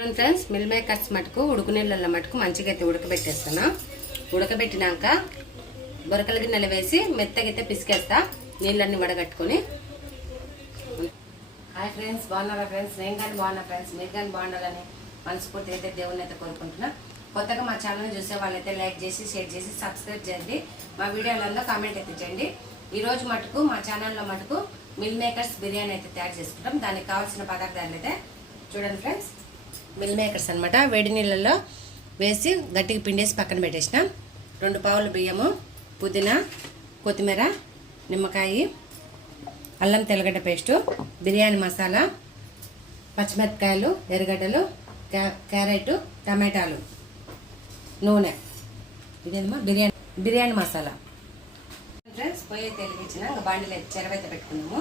Friends mill makers మటుకు ఉడుకు నీళ్ళల్లో మటుకు మంచిగా అయితే ఉడకబెట్టేస్తాను. ఉడకబెట్టినాక బొరకల గిన్నెలు వేసి మెత్తగైతే పిసికేస్తా నీళ్ళన్నీ వడగట్టుకొని. హాయ్ ఫ్రెండ్స్, బాగున్నారా ఫ్రెండ్స్? నేను కానీ బాగున్నా ఫ్రెండ్స్, మీరు కానీ బాగుండాలని మనస్ఫూర్తి అయితే దేవుని అయితే కోరుకుంటున్నా. కొత్తగా మా ఛానల్ చూసే వాళ్ళైతే లైక్ చేసి షేర్ చేసి సబ్స్క్రైబ్ చేయండి. మా వీడియోలలో కామెంట్ అయితే చేయండి. ఈరోజు మటుకు మా ఛానల్లో మటుకు మిల్ మేకర్స్ బిర్యానీ అయితే తయారు చేసుకుంటాం. దానికి కావాల్సిన పదార్థాలు అయితే చూడండి ఫ్రెండ్స్. మిల్ మేకర్స్ అనమాట. వేడి నీళ్ళల్లో వేసి గట్టిగా పిండేసి పక్కన పెట్టేసిన 2 పావులు బియ్యము, పుదీనా, కొత్తిమీర, నిమ్మకాయ, అల్లం తెల్లగడ్డ పేస్టు, బిర్యానీ మసాలా, పచ్చిమిరపకాయలు, ఎర్రగడ్డలు, క్యారెట్, టమాటాలు, నూనె, ఇదేమో బిర్యానీ మసాలా. ఫ్రెండ్స్ పొయ్యి అయితే వెలిగించిన ఇంకా బాండిలో చెరవైతే పెట్టుకున్నాము.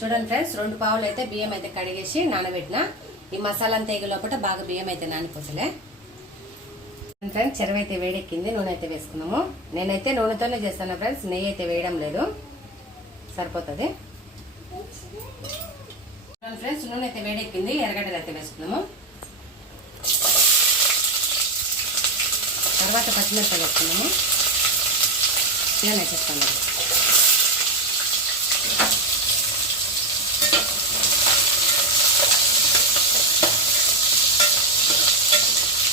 చూడండి ఫ్రెండ్స్, 2 పావులు అయితే బియ్యం అయితే కడిగేసి నానబెట్టిన. ఈ మసాలా అంతా ఎగి లోపల బాగా బియ్యం అయితే నానిపోతలే. ఫ్రెండ్స్ చెరవైతే వేడెక్కింది, నూనె అయితే వేసుకున్నాము. నేనైతే నూనెతోనే చేస్తాను ఫ్రెండ్స్, నెయ్యి అయితే వేయడం లేదు, సరిపోతుంది. చూడండి ఫ్రెండ్స్, నూనె అయితే వేడెక్కింది, ఎర్రగడ్డలు అయితే వేసుకున్నాము. తర్వాత పచ్చిమిరపకాయలు వేసుకున్నాము. ఇలానే చెప్తాను.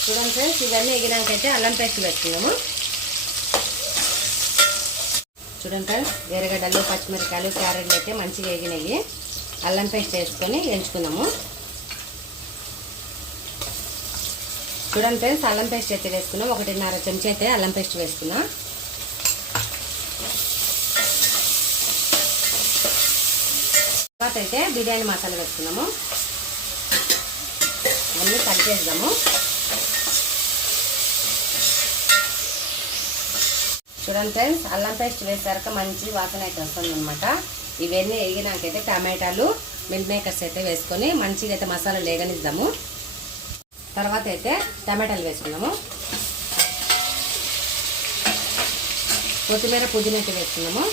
చూడండి ఫ్రెండ్స్, ఇవన్నీ ఎగినాకైతే అల్లం పేస్ట్ వేసుకున్నాము. చూడండి ఫ్రెండ్స్, ఎర్రగడ్డలు, పచ్చిమిరపకాయలు, క్యారెట్లు అయితే మంచిగా ఎగినాయి. అల్లం పేస్ట్ వేసుకొని ఎంచుకున్నాము. చూడండి ఫ్రెండ్స్, అల్లం పేస్ట్ అయితే వేసుకున్నాం. 1.5 చెంచా అయితే అల్లం పేస్ట్ వేసుకున్నాం. తర్వాత అయితే బిర్యానీ మసాలా వేసుకున్నాము. అన్నీ కలిపేద్దాము. చూడండి ఫ్రెండ్స్, అల్లం పేస్ట్ వేసాక మంచి వాసన అయితే వస్తుంది అనమాట. ఇవన్నీ వేగినాకైతే టమాటాలు, మిల్ మేకర్స్ అయితే వేసుకొని మంచిగా అయితే మసాలా లేగనిద్దాము. తర్వాత అయితే టమాటాలు వేసుకున్నాము. కొత్తిమీర, పుదీనా అయితే వేసుకున్నాము.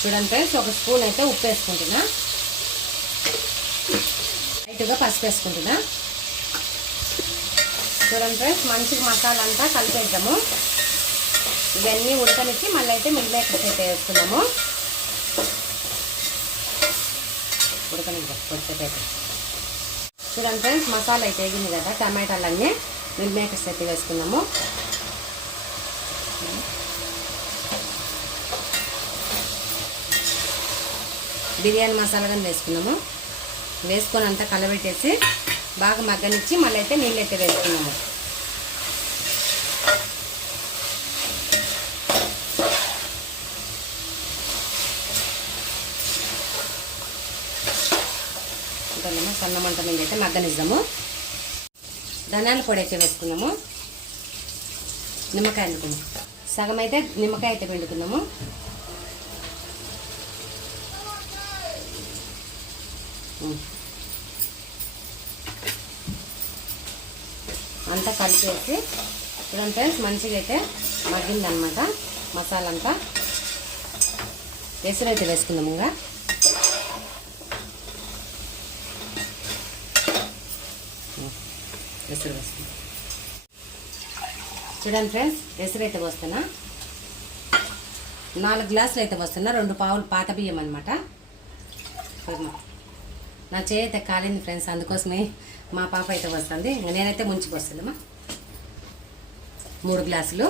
చూడండి ఫ్రెండ్స్, 1 స్పూన్ అయితే ఉప్పు వేసుకుంటున్నా. లైట్గా పసుపు వేసుకుంటున్నా. చూడండి ఫ్రెండ్స్, మంచిగా మసాలా అంతా కలిపేద్దాము. ఇవన్నీ ఉడకనిచ్చి మళ్ళీ అయితే మిల్ మేకర్స్ అయితే వేసుకున్నాము. ఉడకనిద్దాం కొంచెంసేపు. చూడండి ఫ్రెండ్స్, మసాలా అయితే వేగింది కదా, టమాటాలన్నీ మిల్ మేకర్స్ అయితే వేసుకున్నాము. బిర్యానీ మసాలా కానీ వేసుకున్నాము. వేసుకొని అంతా కలబెట్టేసి బాగా మగ్గనిచ్చి మళ్ళీ అయితే నీళ్ళు అయితే వేసుకున్నాము. సన్న మంట మీద అయితే మగ్గనిద్దాము. ధనియాల పొడి అయితే వేసుకున్నాము. నిమ్మకాయ అనుకున్నాము. సగం అయితే నిమ్మకాయ అయితే పిండుకున్నాము. అంతా కలిపేసి చూడండి ఫ్రెండ్స్, మంచిగా అయితే మగ్గిందనమాట మసాలా అంతా. ఎసురు అయితే వేసుకుందాము. ఇంకా ఎసురు వేసుకుందాం. చూడండి ఫ్రెండ్స్, ఎసురు అయితే పోస్తున్నా. 4 గ్లాసులు అయితే పోస్తున్నా. 2 పావులు పాత బియ్యం అనమాట. నా చేయి అయితే కాలింది ఫ్రెండ్స్, అందుకోసమే మా పాప అయితే వస్తుంది. ఇంకా నేనైతే ముంచుకు వస్తుందమ్మా. 3 గ్లాసులు,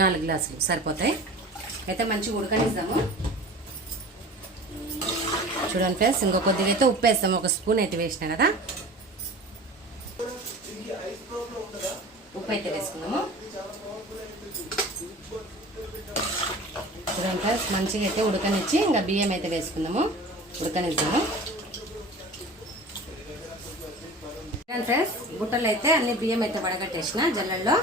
4 గ్లాసులు సరిపోతాయి. అయితే మంచిగా ఉడకనిద్దాము. చూడండి ఫ్రెండ్స్, ఇంకో కొద్దిగా అయితే ఉప్పు వేస్తాము. 1 స్పూన్ అయితే వేసినా కదా, ఉప్పు అయితే వేసుకున్నాము. చూడండి ఫ్రెండ్స్, మంచిగా అయితే ఉడకనిచ్చి ఇంకా బియ్యం అయితే వేసుకుందాము. ఉడకనిద్దాము. చూడండి ఫ్రెండ్స్, బుట్టలు అయితే అన్ని బియ్యం అయితే వడగట్టేసిన జల్లల్లో.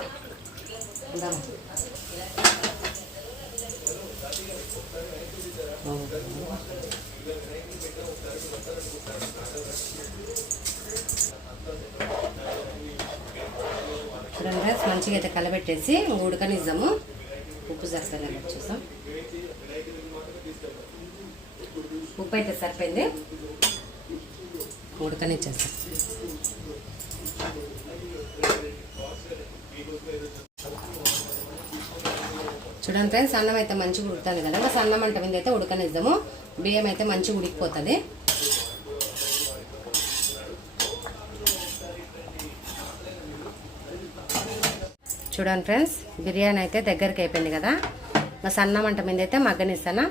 చూడండి ఫ్రెండ్స్, మంచిగా అయితే కలబెట్టేసి ఉడకనిద్దాము. ఉప్పు సరిపోయిందని చూసాం. ఉప్పు అయితే సరిపోయింది, ఉడకనిచ్చేస్తాం. చూడండి ఫ్రెండ్స్, అన్నం అయితే మంచిగా ఉడుకుతుంది కదా. ఇంకా సన్నం అంట మీద అయితే ఉడకనిద్దాము. బియ్యం అయితే మంచిగా ఉడికిపోతుంది. చూడండి ఫ్రెండ్స్, బిర్యానీ అయితే దగ్గరికి అయిపోయింది కదా. ఇంకా సన్నం అంట మీద అయితే మగ్గనిస్తాను.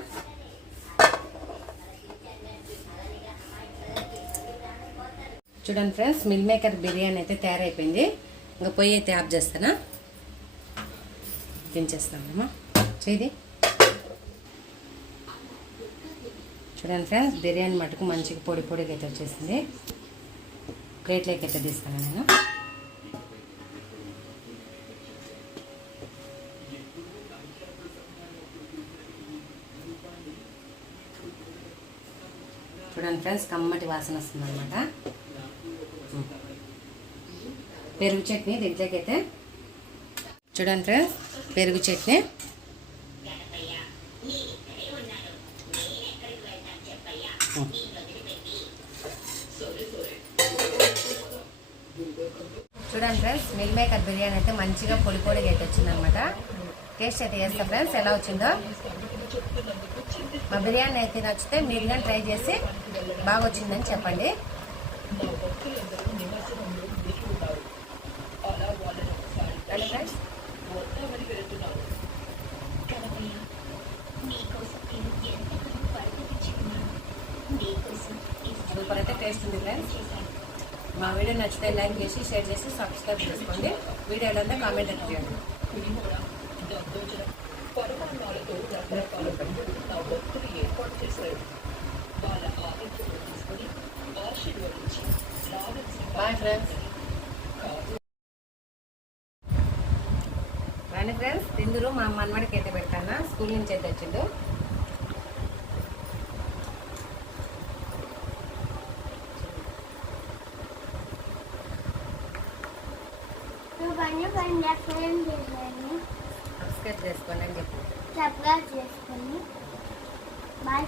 చూడండి ఫ్రెండ్స్, మిల్ మేకర్ బిర్యానీ అయితే తయారైపోయింది. ఇంకా పొయ్యి అయితే ఆఫ్ చేస్తానా, దించేస్తామమ్మా చేది. చూడండి ఫ్రెండ్స్, బిర్యానీ మటుకు మంచిగా పొడి పొడిగా అయితే వచ్చేసింది. ప్లేట్లోకి అయితే తీస్తాను నేను. చూడండి ఫ్రెండ్స్, కమ్మటి వాసన వస్తుంది అనమాట. పెరుగు చట్నీ దీంట్లోకి అయితే. చూడండి ఫ్రెండ్స్, పెరుగు చట్నీ. చూడండి ఫ్రెండ్స్, మిల్ మేకర్ బిర్యానీ అయితే మంచిగా పొడి పొడిగా అయితే వచ్చిందనమాట. టేస్ట్ అయితే చేస్తా ఫ్రెండ్స్, ఎలా వచ్చిందో. మా బిర్యానీ అయితే నచ్చితే మీరు కానీ ట్రై చేసి బాగా వచ్చిందని చెప్పండి. ఫ్రెండ్స్, సూపర్ అయితే టేస్ట్ ఉంది ఫ్రెండ్స్. మా వీడియో నచ్చితే లైక్ చేసి షేర్ చేసి సబ్స్క్రైబ్ చేసుకోండి. వీడియోలో కామెంట్ అయితే చేయండి. Bye friends. రండి ఫ్రెండ్స్, తిందురు. మా మనవాడికి అయితే పెట్టాను, స్కూల్ నుంచి అయితే వచ్చిండు. సబ్స్క్రైబ్ చేసుకోండి అని చెప్పి. సబ్స్క్రైబ్ చేసుకొని బాయ్.